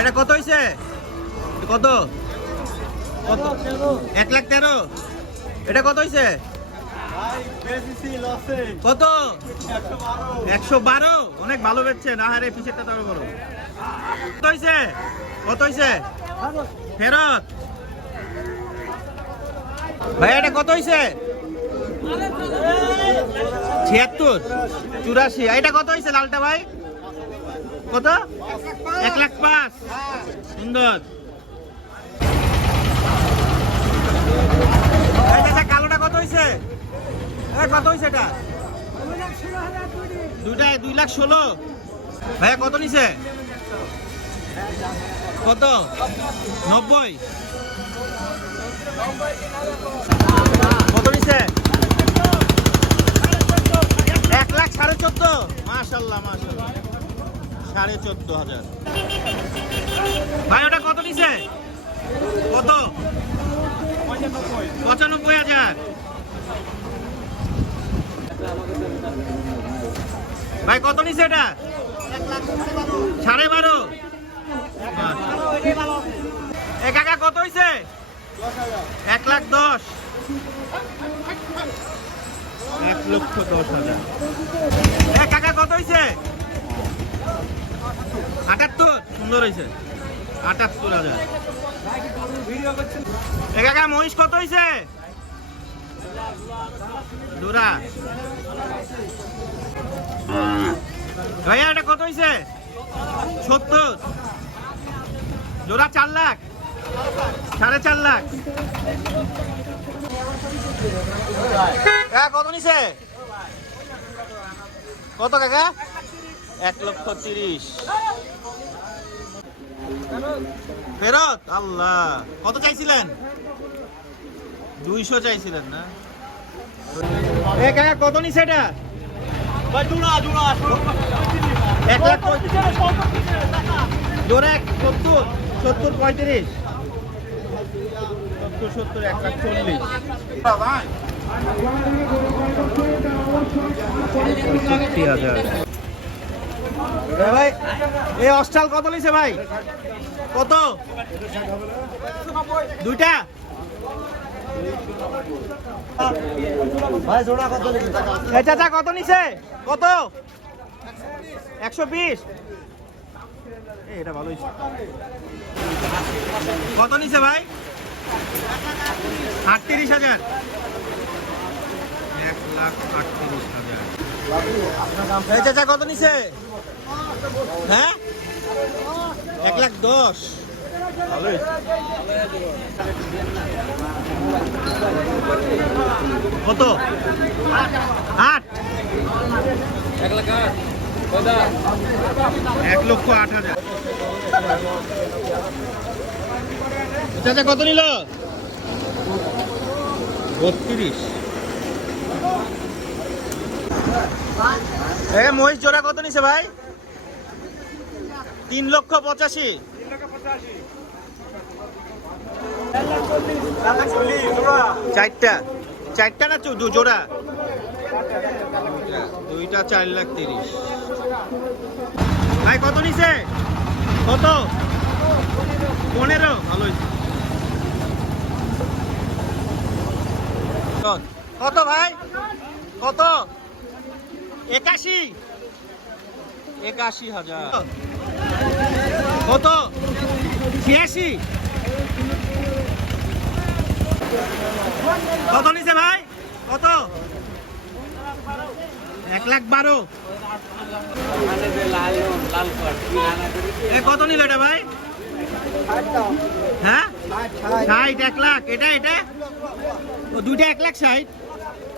এটা কত হয়েছে কত? কত? এক লাখ তেরো। এটা কত হয়েছে কত? একশো বারো। অনেক ভালো বেচছে না হারে পিছেরটা তো আরও বড় কত হয়েছে কত হয়েছে ফেরত। ভাই এটা কত হয়েছে ছিয়াত্তর। চুরাশি। এটা কত হয়েছে লালটা ভাই? কত? এক লাখ পাঁচ। সুন্দর। কালোটা কত হয়েছে কত হয়েছে এটা? দুইটায় দুই লাখ ষোলো। ভাইয়া, কত নিছে? কত? নব্বই। কত নিছে? এক লাখ সাড়ে চোদ্দ। মাশাল্লাহ মাশাল্লাহ। সাড়ে চোদ্দ হাজার। ভাই ওটা কত নিছে? কত? পঁচানব্বই হাজার। ভাই কত নিছে এটা? সাড়ে বারো। এ কাকা কত হয়েছে এক লাখ দশ। এক লক্ষ দশ হাজার। এ কাকা কত হয়েছে আটাত্তর সুন্দর হয়েছে। আটাত্তর হাজার এ মহিষ কত হয়েছে? দুরা। ভাইয়া, এটা কত হয়েছে? সত্তর। জোড়া চার লাখ। সাড়ে চার লাখ। কত নিছে? কত কাকা? এক লক্ষ তিরিশ। ফেরত? আল্লাহ। কত চাইছিলেন? দুইশো চাইছিলেন না? এ কাকা কত নিছে এটা? এক লাখ জোরে এক সত্তর সত্তর পঁয়ত্রিশ। সত্তর সত্তর এক লাখ চল্লিশ। হাজার। ভাই এই অস্টাল কত নিছে ভাই? কত? দুইটা? এই চাচা কত নিছে? কত একশো বিশ? এটা ভালো হয়েছে। কত নিছে ভাই? আটত্রিশ হাজার। এক লাখ আটত্রিশ হাজার। চাচা কত নিছে? হ্যাঁ? এক লাখ দশ। ভালো হয়েছে। কত? আট। এক লক্ষ আট হাজার। চাচা কত নিল? বত্রিশ। এ মহিষ জোড়া কত নিছে ভাই? তিন লক্ষ পঁচাশি। চারটা। চারটা না জোড়া? দুইটা চার লাখ তিরিশ। ভাই, কত নিছে? কত? পনেরো। ভালো? কত ভাই? কত? একাশি। একাশি হাজার। কত? ছিয়াশি। কত নিছে ভাই? কত? এক লাখ বারো। কত নিল এটা ভাই? হ্যাঁ? ষাট, এক লাখ। এটা এটা? দুইটা এক লাখ ষাট।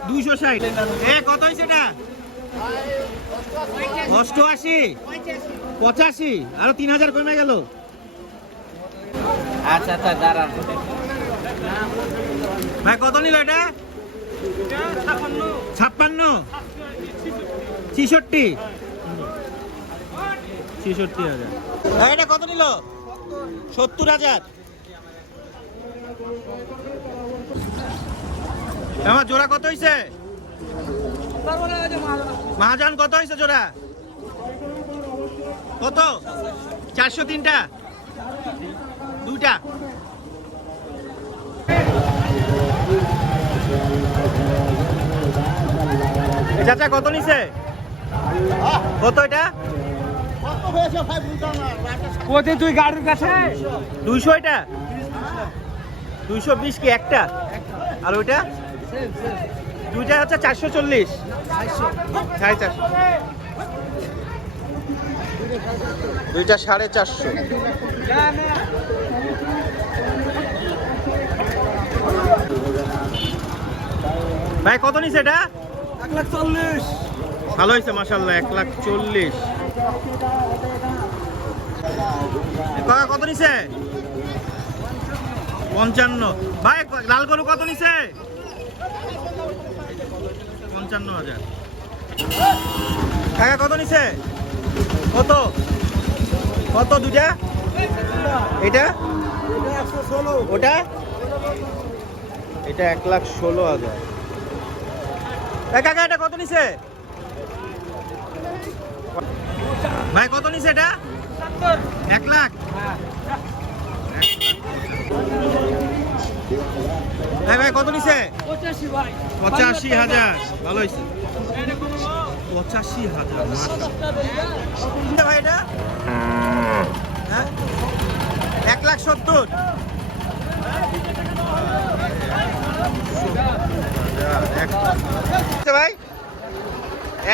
দুইশো ষাট। এ, কত হয়েছে এটা? অষ্টআশি। পঁচাশি। আরও তিন হাজার কমে গেল। আচ্ছা আচ্ছা দাঁড়ান। ভাই কত নিল এটা? ছাপ্পান্ন। ছিষট্টি। ছিষট্টি হাজার। ভাই, এটা কত নিল? সত্তর হাজার। আমার জোড়া কত হয়েছে মহাজন কত হয়েছে জোড়া? কত? চারশো তিনটা? দুইটা? চাচা কত নিছে? কত এটা? কোথায় তুই গাড়ির কাছে? দুইশো এটা? দুইশো বিশ কি একটা? আর ওইটা? দুইটা হচ্ছে চারশো চল্লিশ। সাড়ে চারশো। দুইটা সাড়ে চারশো। ভাই কত নিছে এটা? এক লাখ চল্লিশ। ভালো হয়েছে মাসাল্লাহ এক লাখ চল্লিশ। কাকা কত নিছে? পঞ্চান্ন। ভাই লাল গরু কত নিছে? পঞ্চান্ন হাজার। কাকা কত নিছে? কত? কত দুটা এটা একশো ষোলো ওটা? এটা এক লাখ ষোলো হাজার। কাকা এটা কত নিছে? ভাই কত নিছে এটা? এক লাখ? ভাই ভাই কত নিছে? পঁচাশি হাজার। ভালো হয়েছে। পঁচাশি হাজার। ভাই এটা? হ্যাঁ? এক লাখ সত্তর। ভাই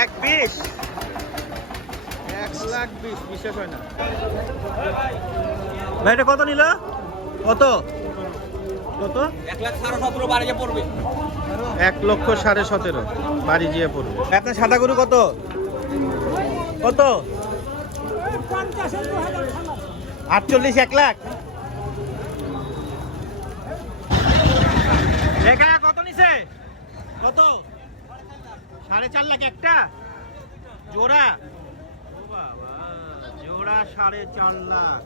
এক বিশ। এক লাখ বিশ বিশ্বাস হয় না। ভাই এটা কত নিল? কত? কত? এক লাখ সাড়ে সতেরো বাড়িতে পড়বে। এক লক্ষ সাড়ে সতেরো বাড়ি যেয়ে পড়বে। আপনার সাদা গরু কত? কত? আটচল্লিশ এক লাখ? একা কত নিছে? কত? সাড়ে চার লাখ একটা? জোড়া? জোড়া সাড়ে চার লাখ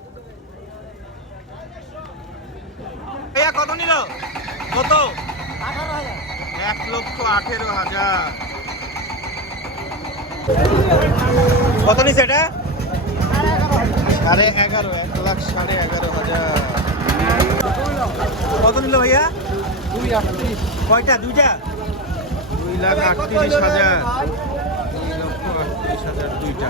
এয়া কত নিল। কত? এক লক্ষ আঠেরো হাজার। কত নিছে এটা? সাড়ে এগারো, এক লাখ সাড়ে এগারো হাজার। কত নিল ভাইয়া? দুই আটত্রিশ কয়টা? দুইটা? দুই লাখ আটত্রিশ হাজার। দুই লক্ষ আটত্রিশ হাজার, দুইটা।